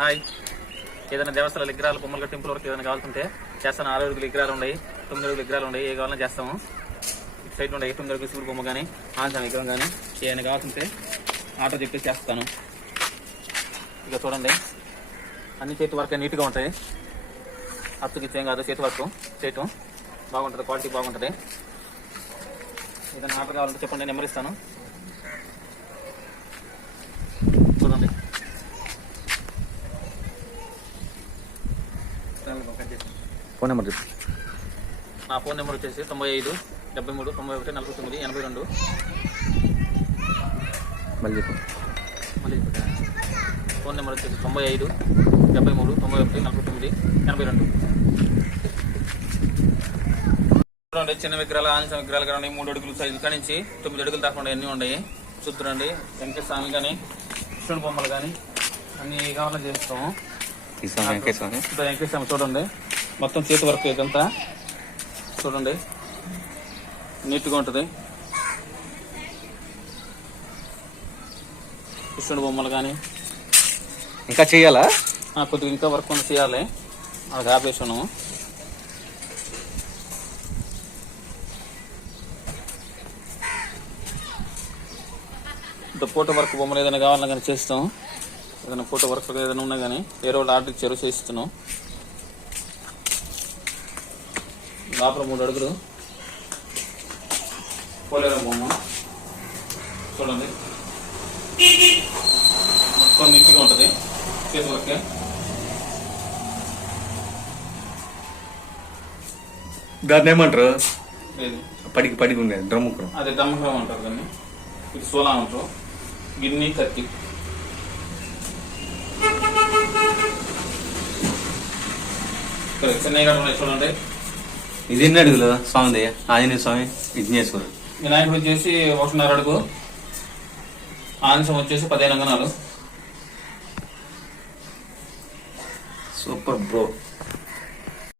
Hi. ఏదైనా దేవస్థల విగ్రహాలు బొమ్మలు టెంపుల్ వరకు ఏదైనా కావాలంటే చేస్తాను. ఆరు అడుగుల విగ్రహాలు ఉన్నాయి. తొమ్మిది అడుగుల విగ్రహాలు ఉన్నాయి. ఏ కావాలన్నా చేస్తాము. ఇటు సైడ్ ఉన్నాయి. తొమ్మిది అడుగుల శివుడు బొమ్మ కానీ ఆంజనేయ విగ్రహం కానీ ఏదైనా కావాల్సింటే ఆర్డర్ చెప్పేసి చేస్తాను. ఇక చూడండి. అన్ని చేతి వర్క్ నీట్గా ఉంటాయి. అత్తుకి ఇచ్చేం కాదు చేతి వర్క్. చేయటం బాగుంటుంది. క్వాలిటీ బాగుంటుంది. ఏదైనా ఆర్డర్ కావాలంటే చెప్పండి నెంబర్ ఇస్తాను చూడండి ఫోన్ నెంబర్ చెప్పు. నా ఫోన్ నెంబర్ వచ్చేసి తొంభై ఐదు డెబ్బై మూడు తొంభై ఒకటి నలభై తొమ్మిది ఎనభై రెండు. మళ్ళీ చెప్పు. మళ్ళీ. ఫోన్ నెంబర్ వచ్చేసి తొంభై ఐదు డెబ్బై మూడు తొంభై ఒకటి నలభై తొమ్మిది ఎనభై రెండు. చూడండి చిన్న విగ్రహాలు ఆంజనేయ విగ్రహాలు కానీ మూడు అడుగులు సైజు కాడి నుంచి తొమ్మిది అడుగులు దాకా అన్నీ ఉన్నాయి చూద్దురండి వెంకట స్వామి కానీ కృష్ణుడు బొమ్మలు కానీ అన్ని కావాలని చేస్తాము. వెంకటేశ్వర స్వామి చూడండి. మొత్తం చేతి వర్క్ ఇదంతా. చూడండి. నీట్గా ఉంటుంది. కృష్ణుడు బొమ్మలు కానీ ఇంకా చెయ్యాలా కొద్దిగా ఇంకా వర్క్ ఉంది చేయాలి. అది ఆపేసాను ఫోటో వర్క్ బొమ్మలు ఏదైనా కావాలన్నా కానీ చేస్తాం. ఏదైనా ఫోటో వర్క్ ఏదైనా ఉన్నా కానీ వేరే వాళ్ళు ఆర్డర్ ఇచ్చారు చేయిస్తున్నాం లోపల మూడు అడుగులు. పోలేరం బొమ్మ? చూడండి. మొత్తం నీట్గా ఉంటుంది. చేతి వర్కే దాన్ని ఏమంటారు? పడికి పడికి ఉండేది డ్రమ్ముకు. అదే దమ్మకం అంటారు దాన్ని. ఇది సోలా అంటారు. గిన్నె కత్తి. ఇక్కడ చెన్నై గడ ఉన్నాయి చూడండి. ఇది ఎన్ని అడుగులు? స్వామిది ఆంజనేయ స్వామి విఘ్నేశ్వరు వినాయకుడు వచ్చేసి ఒకటిన్నర అడుగు. ఆంశం వచ్చేసి పదిహేను అంగనాలు. Super bro.